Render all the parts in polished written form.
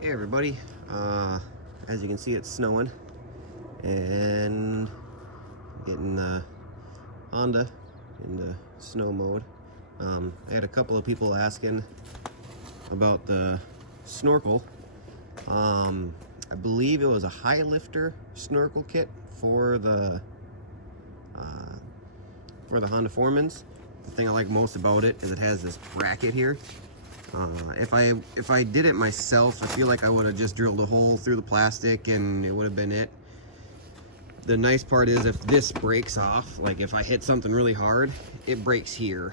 Hey everybody, as you can see, it's snowing and getting the Honda into snow mode. I had a couple of people asking about the snorkel. I believe it was a high lifter snorkel kit for the Honda Foremans. The thing I like most about it is it has this bracket here. If I did it myself, I feel like I would have just drilled a hole through the plastic and it would have been it. The nice part is if this breaks off, like if I hit something really hard, it breaks here.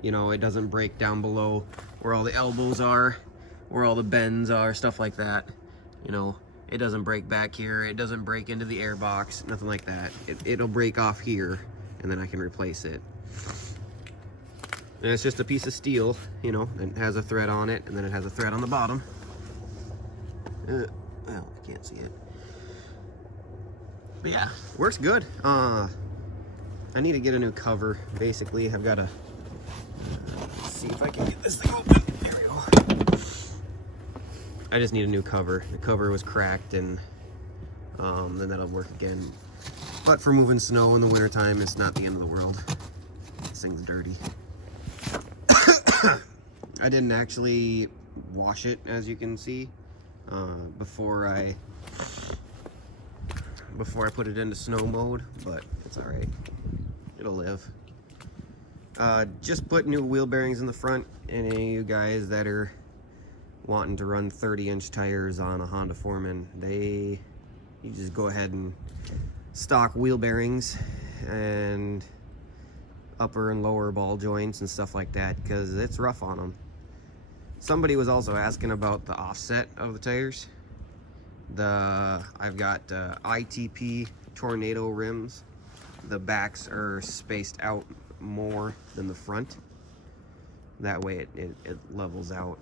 You know, it doesn't break down below where all the elbows are, where all the bends are, stuff like that. You know, it doesn't break back here. It doesn't break into the air box, nothing like that. It'll break off here and then I can replace it. And it's just a piece of steel, you know, and it has a thread on it, and then it has a thread on the bottom. Well, I can't see it. But yeah, works good. I need to get a new cover, basically. I've got to see if I can get this thing open. There we go. I just need a new cover. The cover was cracked, and then that'll work again. But for moving snow in the wintertime, it's not the end of the world. This thing's dirty. I didn't actually wash it, as you can see, before I put it into snow mode, but it's all right. It'll live. Just put new wheel bearings in the front. Any of you guys that are wanting to run 30-inch tires on a Honda Foreman, you just go ahead and stock wheel bearings and upper and lower ball joints and stuff like that, because it's rough on them. Somebody was also asking about the offset of the tires. I've got ITP Tornado rims. The backs are spaced out more than the front. That way it levels out.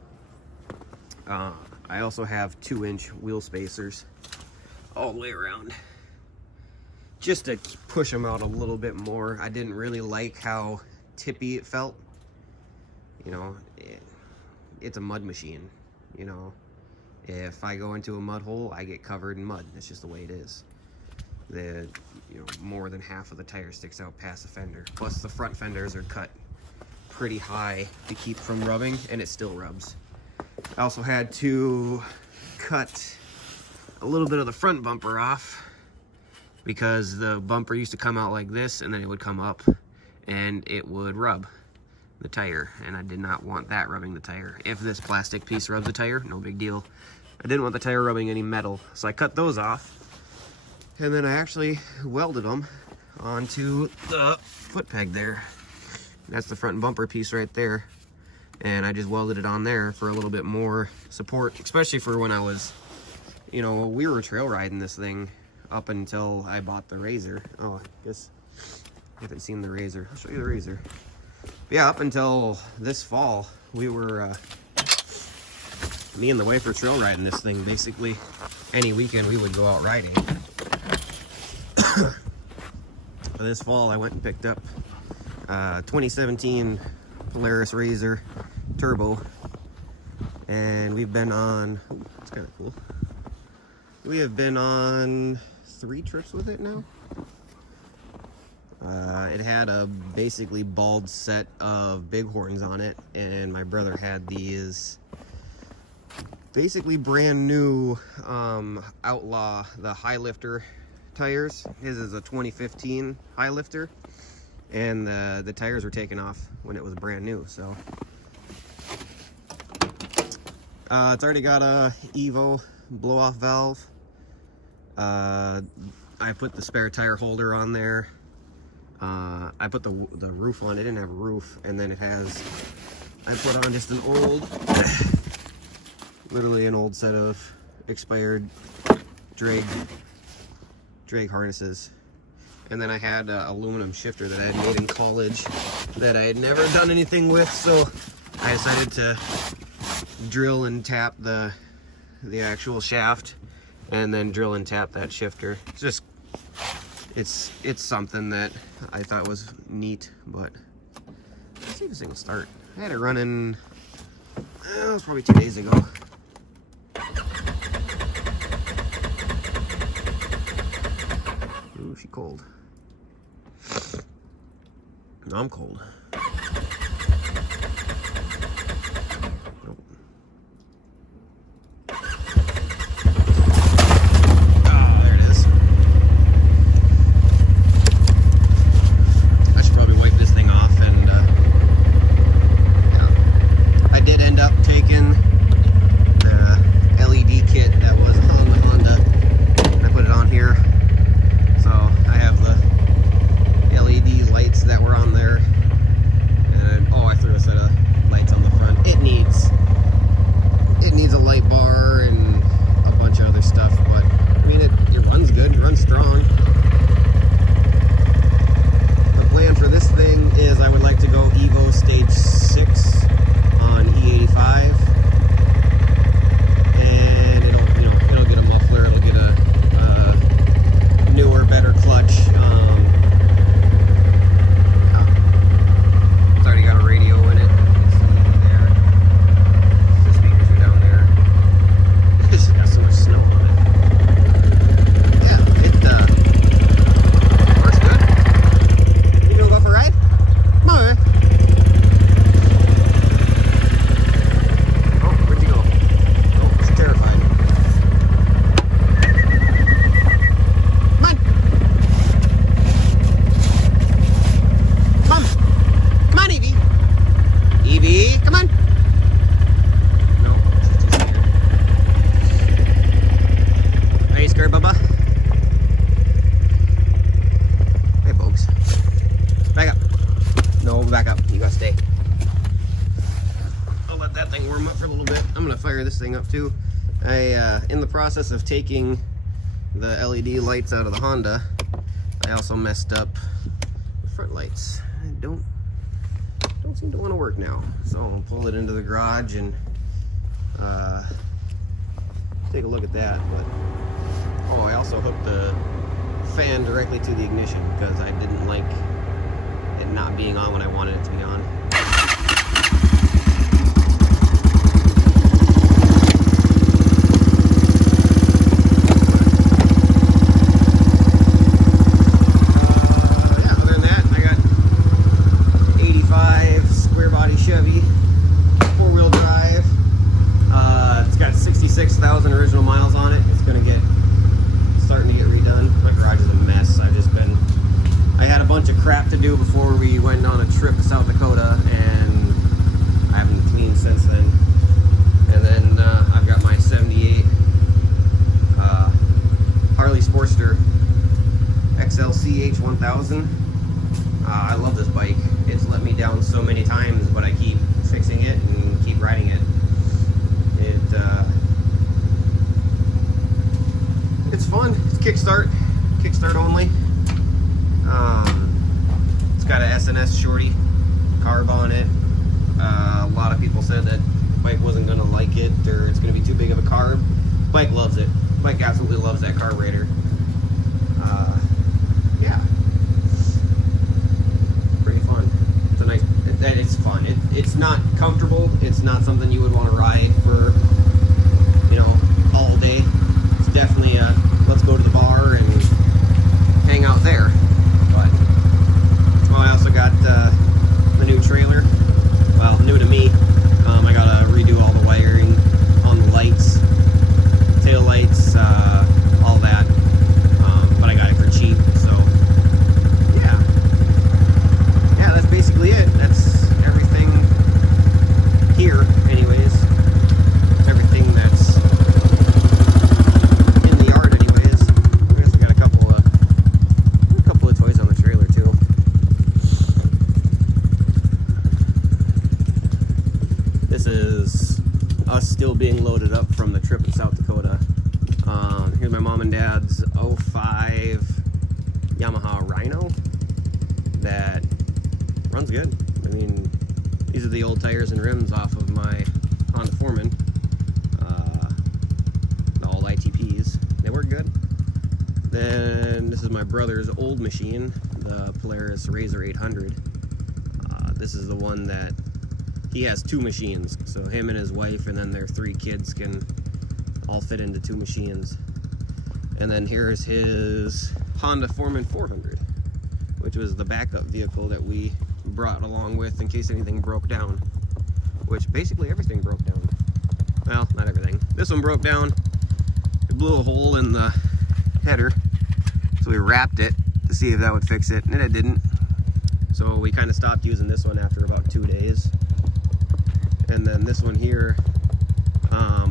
I also have 2-inch wheel spacers all the way around, just to push them out a little bit more. I didn't really like how tippy it felt. You know, it's a mud machine. You know, if I go into a mud hole, I get covered in mud. That's just the way it is. More than half of the tire sticks out past the fender. Plus the front fenders are cut pretty high to keep from rubbing, and it still rubs. I also had to cut a little bit of the front bumper off, because the bumper used to come out like this and then it would come up and it would rub the tire, and I did not want that rubbing the tire. If this plastic piece rubs the tire, no big deal. I didn't want the tire rubbing any metal, so I cut those off, and then I actually welded them onto the foot peg there. That's the front bumper piece right there, and I just welded it on there for a little bit more support, especially for when I was, we were trail riding this thing up until I bought the Razor. Oh, I guess I haven't seen the Razor. I'll show you the Razor. But yeah, up until this fall, we were, me and the wife were trail riding this thing. Basically, any weekend we would go out riding. But this fall, I went and picked up 2017 Polaris Razor Turbo. And we've been on, it's kind of cool. We have been on 3 trips with it now. It had a basically bald set of bighorns on it, and my brother had these basically brand new Outlaw, the high lifter tires. His is a 2015 high lifter, and the tires were taken off when it was brand new. So it's already got a Evo blow off valve. I put the spare tire holder on there. I put the roof on. It didn't have a roof, and then I put on just an old, literally an old set of expired drag harnesses. And then I had an aluminum shifter that I had made in college that I had never done anything with, so I decided to drill and tap the actual shaft, and then drill and tap that shifter. It's something that I thought was neat, but let's see if this thing will start. I had it running, it was probably 2 days ago. cold. I'm cold. This thing up too. In the process of taking the LED lights out of the Honda, I also messed up the front lights. I don't seem to want to work now, so I'll pull it into the garage and take a look at that. But oh, I also hooked the fan directly to the ignition because I didn't like it not being on when I wanted it to be on. Original miles on it. It's starting to get redone. My garage is a mess. I had a bunch of crap to do before we went on a trip to South Dakota, and I haven't cleaned since then. And then I've got my 78 Harley Sportster XLC H1000. I love this bike. It's let me down so many times, but I keep fixing it and keep riding it. It's fun. It's kickstart only. It's got a SNS shorty carb on it. A lot of people said that bike wasn't going to like it, or it's going to be too big of a carb. Bike loves it. Bike absolutely loves that carburetor. Yeah, pretty fun. It's fun. It's not comfortable. It's not something you would want to ride for, all day. It's definitely a let's go to the bar and hang out there. But I also got the new trailer. Well, new to me. I gotta redo all the wiring on the lights, tail lights, all that. But I got it for cheap, so yeah. That's basically it. That's everything here, anyways. Everything that's in the yard, anyways. I guess we got a couple of toys on the trailer too. This is us still being loaded up from the trip in South Dakota. Here's my mom and dad's 05 Yamaha Rhino that runs good. I mean, these are the old tires and rims off of my Honda Foreman, the all ITPs. They work good. Then this is my brother's old machine, the Polaris Razor 800. This is the one that he has two machines, so him and his wife and then their three kids can all fit into two machines. And then here's his Honda Foreman 400, which was the backup vehicle that we brought along with in case anything broke down, which basically everything broke down. Well, not everything. This one broke down. It blew a hole in the header, so we wrapped it to see if that would fix it, and it didn't. So we kind of stopped using this one after about 2 days. And then this one here,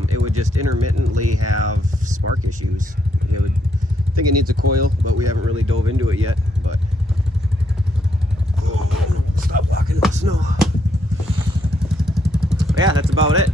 it would just intermittently have spark issues. I think it needs a coil, but we haven't really dove into it yet. But stop walking in the snow. But yeah, that's about it.